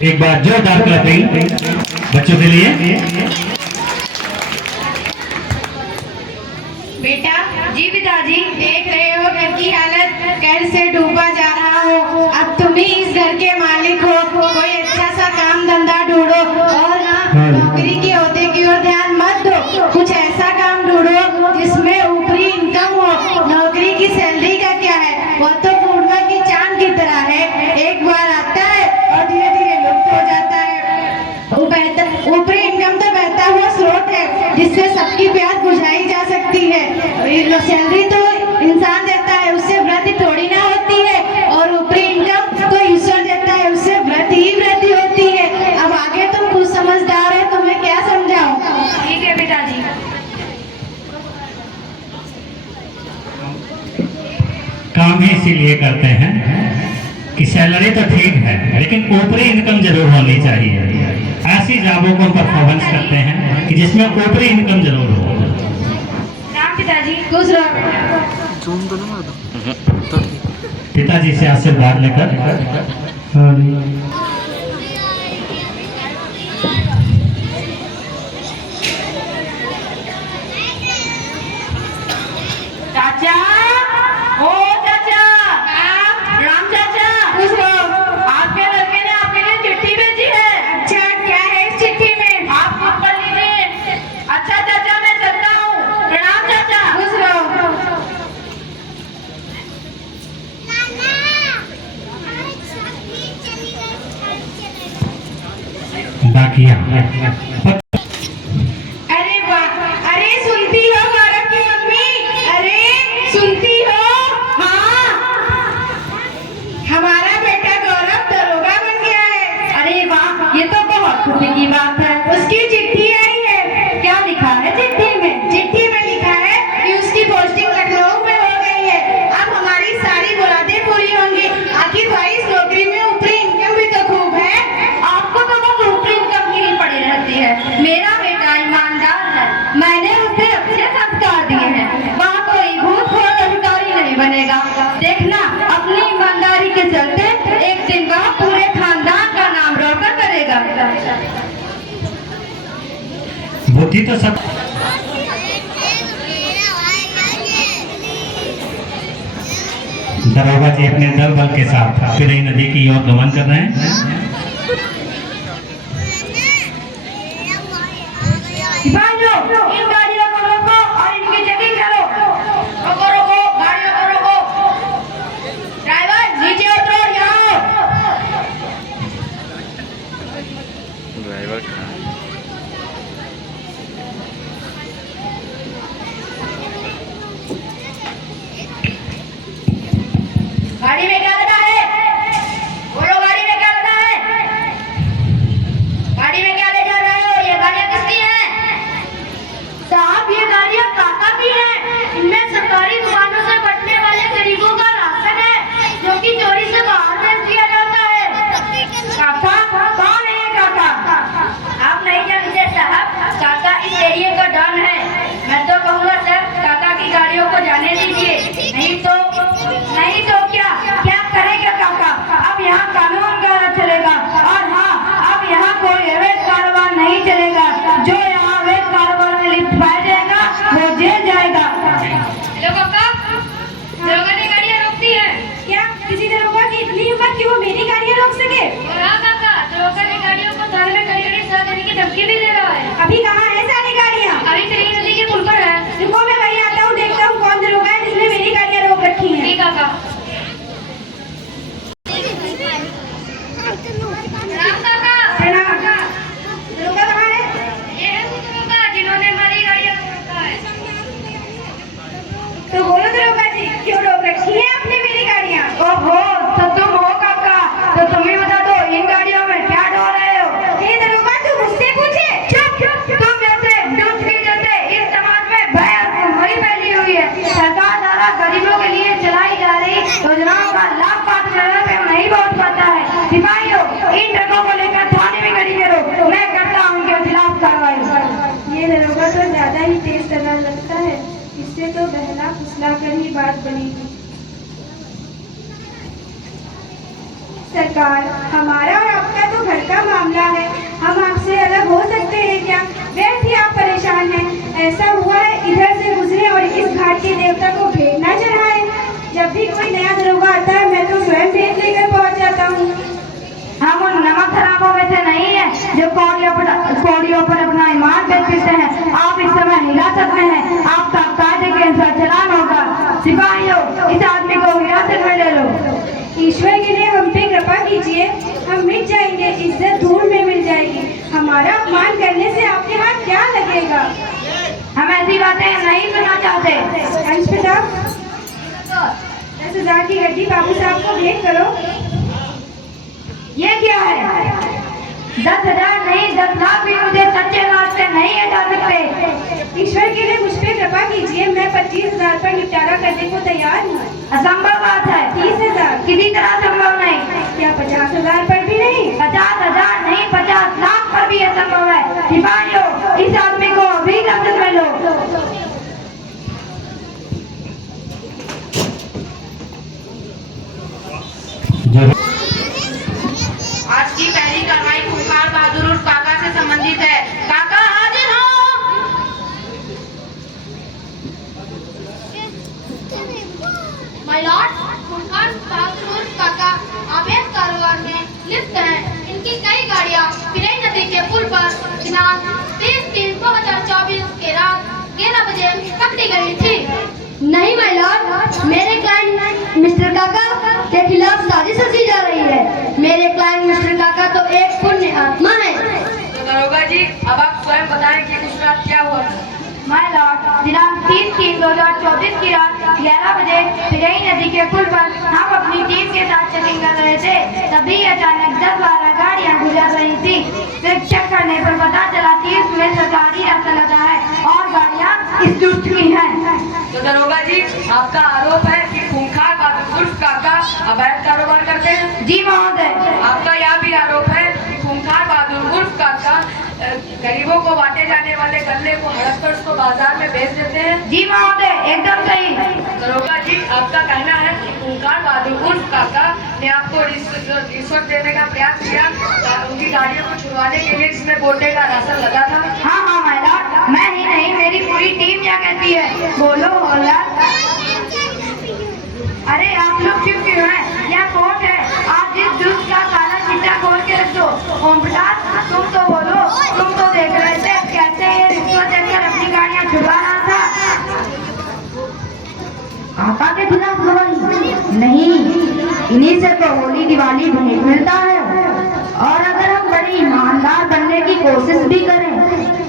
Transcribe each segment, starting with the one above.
एक बार जोरदार क्लैपिंग बच्चों के लिए। बेटा जी पिताजी, देख रहे हो घर की हालत कैसे डूबा जा रहा हो। अब तुम ही इस घर के मालिक हो, कोई अच्छा सा काम धंधा ढूंढो और ना नौकरी के ओहदे की ओर ध्यान मत दो। कुछ ऐसा काम ढूंढो जिसमें ऊपरी इनकम हो। नौकरी की सैलरी का क्या है, वो तो पूर्णिमा की चांद की तरह है, एक बार आता है और धीरे धीरे लुप्त हो जाता है। ऊपरी इनकम तो बहता हुआ स्रोत है जिससे सबकी प्यास बुझाई जा सकती है। सैलरी तो इंसान देता है, उससे वृद्धि थोड़ी ना होती है, और ऊपरी इनकम तो ईश्वर देता है, उससे वृद्धि ही वृद्धि होती है। अब आगे तुम खुद समझदार हो, तुम्हें क्या समझाऊं। ठीक है पिताजी। काम ही इसीलिए करते हैं कि सैलरी तो ठीक है लेकिन ऊपरी इनकम जरूर होनी चाहिए। ऐसी जॉबों को परफॉर्मेंस करते हैं कि जिसमें ऊपरी इनकम जरूर हो। राम पिताजी खुश रहो। पिताजी से आशीर्वाद लेकर चाचा, ओ चाचा, राम चाचा खुश रहो। आपके लड़के ने आपके लिए चिट्ठी भेजी है। अच्छा, क्या है इस चिट्ठी में, आप खुद पढ़ लीजिए। अच्छा चाचा, मैं चलता हूँ। प्रणाम चाचा, खुश रहो। बाकी अरे वाह, अरे सुनती हो गौरव की मम्मी, अरे सुनती हो। हाँ, हमारा बेटा गौरव दरोगा बन गया है। अरे वाह, ये तो बहुत खुशी की बात है। उसकी चिट्ठी आई है। क्या लिखा है चिट्ठी में? चिट्ठी में लिखा है कि उसकी पोस्टिंग लखनऊ में हो गई है। अब हमारी सारी मुरादें पूरी होंगी। आखिर भाई इस नौकरी में ऊपरी इनकम भी तो खूब है। आपको तो बस ऊपरी इनकम की ही पड़ी रहती है। मेरा बेटा ईमानदार है, मैंने उसे अच्छे संस्कार दिए हैं। वहाँ कोई घूसखोर अधिकारी नहीं बनेगा। देखना, अपनी ईमानदारी के चलते एक दिन वह पूरे खानदान का नाम रोशन करेगा। बुद्धि तो सब दरोगा जी अपने दल बल के साथ फिरई नदी की ओर गमन कर रहे हैं। सिपाहियों, इन गाड़ियों को रोको और इनकी चेकिंग करो। रोको रोको, गाड़ियों को रोको। ड्राइवर नीचे उतरो, यहाँ आओ। ड्राइवर गाड़ी में क्या लगा है? बोलो, गाड़ी में क्या लगा है? गाड़ी में क्या ले जा रहे हो? ये गाड़ियाँ किसकी हैं? साहब, ये गाड़ियाँ काका की हैं। इनमें सरकारी दुकानों से बटने वाले गरीबों का राशन है जो कि चोरी से बाहर भेज दिया जाता है। काका कौन है? काका आप नहीं जानते साहब, काका इस एरिया का डॉन है। मैं तो कहूँगा सर, काका की गाड़ियों को जाने दीजिए, नहीं तो क्या करेगा काका। अब यहाँ कानून का राज चलेगा, और हाँ, अब यहाँ कोई अवैध कारोबार नहीं चलेगा। जो यहाँ अवैध कारोबार में लिप्त पाया जाएगा वो जेल जाएगा। हेलो काका, दरोगा ने गाड़ियाँ रोकती है क्या? किसी दरोगा की इतनी हिम्मत कि वो मेरी गाड़ियाँ रोक सके? हाँ काका, दरोगा ने गाड़ियों को थाने में कड़ी सजा देने की धमकी भी दे रहा है। अभी कहाँ है सारी गाड़ियाँ? अभी फिरई नदी के पुल पर है। रुको, मैं वहीं आता हूँ, देखता हूँ कौन दरोगा है जिसने मेरी गाड़ियाँ रोक रखी है। ठीक काका। राम काका, प्रणाम। दरोगा कहाँ है? ये है वो दरोगा जिन्होंने हमारी गाड़ियाँ रोक रखा है। तो बोलो दरोगा जी, क्यों रोक रखी है आपने मेरी गाड़ियाँ? ओहो, तो तुम हो काका, तो तुम ही बता दो इन गाड़ियों में क्या ढो रहे हो? ये दरोगा तू मुझसे पूछे? चुप, तुम जैसे डूब के जैसे इस समाज में भय और कुम्हारी फैली हुई है। सरकार द्वारा गरीबों के लिए चलाई जा रही योजनाओं का लाभ पात्र लोगों को नहीं पहुँच पाता है। सिपाहियों, इन ट्रकों को लेकर थाने में खड़ी करो, मैं करता हूँ इनके खिलाफ कार्रवाई। ये दरोगा तो ज्यादा ही तेज चलने लगता है, इससे तो बहला फुसला कर ही बात बनेगी। सरकार, हमारा और आपका तो घर का पौड़ियों पर अपना ईमान बेच देते हैं। आप इस समय हिरासत में हैं, आपका कायदे के अनुसार चालान होगा। सिपाहियों, इस आदमी को हिरासत में ले लो। ईश्वर के लिए हम पे कृपा कीजिए, हम मिट जाएंगे, इज्जत धूल में मिल जाएगी। हमारा अपमान करने से आपके हाथ क्या लगेगा? हम ऐसी बातें नहीं सुनना चाहते। इंस्पेक्टर 10,000 की गड्डी बाबू साहब को भेंट करो। ये क्या है? 10,000 नहीं, 10 लाख भी मुझे सच्चे रात से नहीं हटा सकते। ईश्वर के लिए मुझ पे कृपा कीजिए, मैं 25,000 पर निपटारा करने को तैयार हूँ। असंभव बात है। 30,000 किसी तरह संभव नहीं। क्या 50,000 पर भी नहीं? 50,000 नहीं, 50 लाख पर भी असंभव है। सिपाहियों, इस आदमी को अभी हिरासत में लो। जो आज की पहली कार्रवाई खूंखार बहादुर उर्फ काका से संबंधित है। काका हाजिर हो। माय लॉर्ड, खूंखार बहादुर उर्फ काका अवैध कारोबार में लिप्त हैं। इनकी कई गाड़ियां पिरई नदी के पुल पर दिनांक 30/3/2024 के रात 11 बजे पकड़ी गई थी। नहीं माय लॉर्ड, मेरे क्लाइंट मिस्टर काका के खिलाफ साजिश रची जा रही है। मेरे क्लाइंट मिस्टर काका तो एक पुण्य आत्मा है। तो दरोगा जी, अब आप स्वयं बताएं कि उस रात क्या हुआ था? माय लॉर्ड, दिनांक 30/3/2024 की रात 11 बजे पिरई नदी के पुल पर हम अपनी टीम के साथ चेकिंग कर रहे थे। तभी अचानक 10-12 गाड़ियां गुजर रही थी। फिर चेक करने पर पता चला कि इसमें सरकारी रास्ता लगा है और गाड़ियां इस दुष्ट की हैं। तो दरोगा जी, आपका आरोप है कि खूंखार बहादुर उर्फ काका अवैध कारोबार करते हैं। जी महोदय। आपका यह भी आरोप है कि खूंखार बहादुर उर्फ काका गरीबों को बांटे जाने वाले गल्ले को हड़प कर उसको बाजार में बेच देते हैं। जी महोदय, एकदम सही। दरोगा जी, आपका कहना है कि खूंखार बहादुर उर्फ काका ने आपको रिश्वत देने का प्रयास किया, उनकी गाड़ियों को छुड़वाने के लिए, जिसमें गोटे का राशन लगा था। हाँ हाँ माय लॉर्ड, मैं ही नहीं, मेरी पूरी टीम क्या कहती है। बोलो होला। अरे आप लोग चुप क्यों हैं? यह कोर्ट है। आज इस दुष्ट का काला चिट्ठा खोल के रख दो। ओम प्रकाश, तुम तो बोलो, तुम तो देख रहे थे कैसे ये रिश्वत देकर अपनी गाड़ियां छुड़वा रहा था। काका के खिलाफ गवाही नहीं, इन्हीं से तो होली दिवाली भेंट मिलता है। और अगर हम बड़े ईमानदार बनने की कोशिश भी करें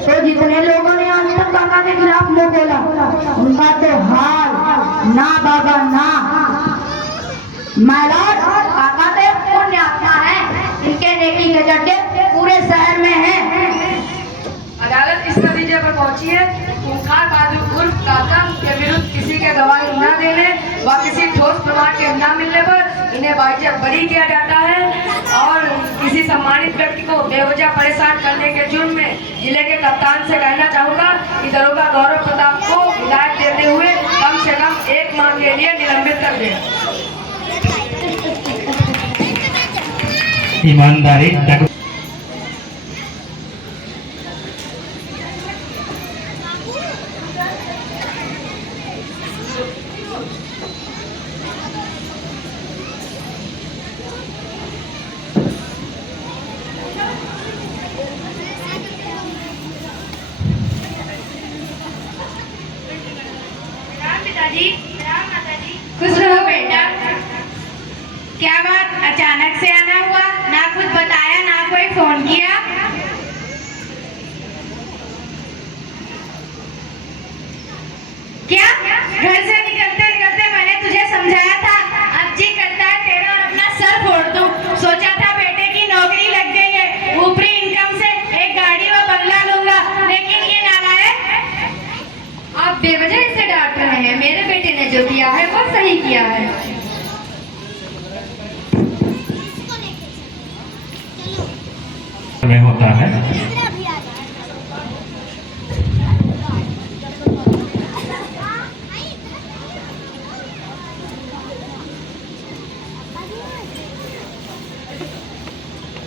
तो जितने लोगों ने आज तक काका के खिलाफ मुंह बोला, उनका तो हाल ना बाबा ना। माय लॉर्ड, काका तो एक पुण्य आत्मा है। इनके नेकी के चर्चे पूरे शहर में हैं। अदालत इस नतीजे पर पहुंची है कि खूंखार बहादुर उर्फ काका के विरुद्ध किसी के गवाही न देने व किसी ठोस प्रमाण के न मिलने पर इन्हें बाइज्जत बरी किया जाता है और किसी सम्मानित व्यक्ति को बेवजह परेशान करने के जुर्म में जिले के कप्तान से कहना चाहूंगा कि दरोगा गौरव प्रताप को हिदायत देते हुए कम से कम 1 माह के लिए निलंबित कर दें। ईमानदारी तक पिताजी, खुश रहो बेटा। क्या बात, अचानक से आना हुआ? ना कुछ बताया, ना कोई फोन किया। क्या घर से निकलते निकलते मैंने तुझे समझाया था, अब जी करता है तेरा और अपना सर फोड़ दूं। सोचा था बेटे की नौकरी लग गई है, ऊपरी इनकम से एक गाड़ी व बंगला लूंगा, लेकिन ये नालायक। आप बेवजह इसे डांट रहे हैं। मेरे बेटे ने जो किया है वो सही किया है। में होता है।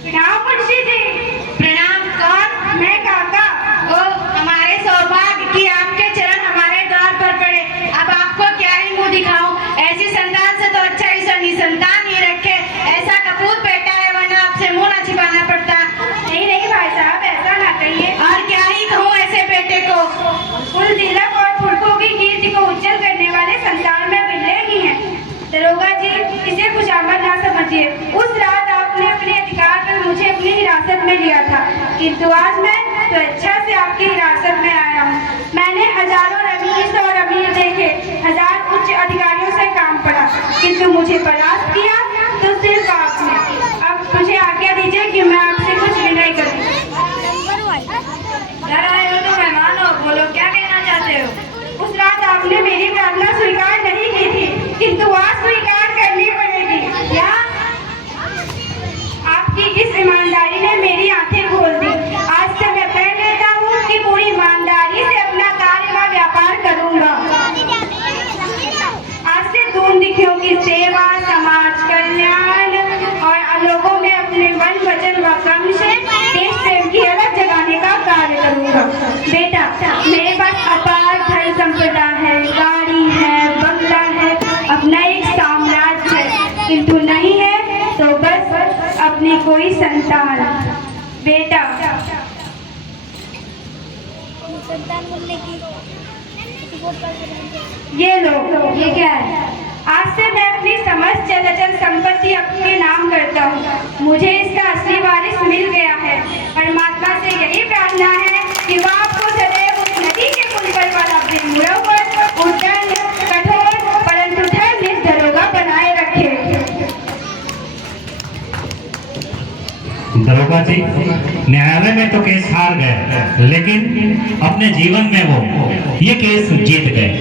प्रणाम मुंशी जी। प्रणाम। कौन? मैं काका। ओ, हमारे सौभाग्य कि आपके चरण हमारे द्वार पर पड़े। अब आपको क्या ही मुंह दिखाऊं? ऐसी संतान से तो अच्छा ईश्वर निसंतान ही रखे। ऐसा कपूत बेटा है, वरना आपसे मुंह न छिपाना पड़ता। नहीं नहीं भाई साहब, ऐसा अपनी हिरासत में लिया था, किंतु आज मैं स्वेच्छा से आपकी हिरासत में आया हूँ। मैंने हजारों रईस और अमीर देखे, हजार उच्च अधिकारियों से काम पड़ा, किंतु मुझे परास्त किया तो सिर्फ आपने। अब मुझे आज्ञा दीजिए कि मैं आपसे कुछ विनय करूँ। घर आए हो तो मेहमान हो, बोलो क्या कहना चाहते हो? उस रात आपने मेरी प्रार्थना स्वीकार नहीं की थी, किंतु आज स्वीकार करनी पड़ेगी। क्या आपकी इस ईमानदारी ने मेरी आंखें खोल दी। आज से मैं प्रण लेता हूँ कि पूरी ईमानदारी से अपना कार्य व व्यापार करूँगा। आज से दून दिखियों की सेवा, समाज कल्याण और लोगों में अपने मन, वचन व कर्म से देश प्रेम की अलग जगाने का कार्य करूँगा। बेटा, मेरे पास अपार धन संपदा है, गाड़ी है, बंगला है, अपना एक साम्राज्य है, किंतु नहीं है तो बस अपनी कोई संतान। बेटा, ये लो, ये क्या है? आज से मैं अपनी समस्त चल संपत्ति अपने नाम करता हूँ। मुझे इसका असली वारिस मिल गया है। परमात्मा से यही प्रार्थना है कि वह आपको सदैव उस नदी के पुल पर वाला उद्दंड, कठोर परंतु धर्मनिष्ठ दरोगा बनाए रखे। दरोगा जी, न्यायालय में तो केस हार गए, लेकिन अपने जीवन में वो ये केस जीत गए।